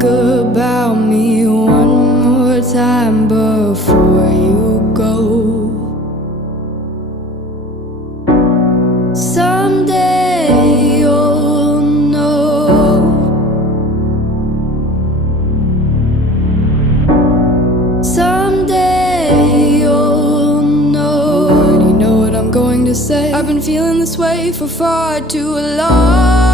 think about me one more time before you go. Someday you'll know. Someday you'll know. I already know what I'm going to say. I've been feeling this way for far too long.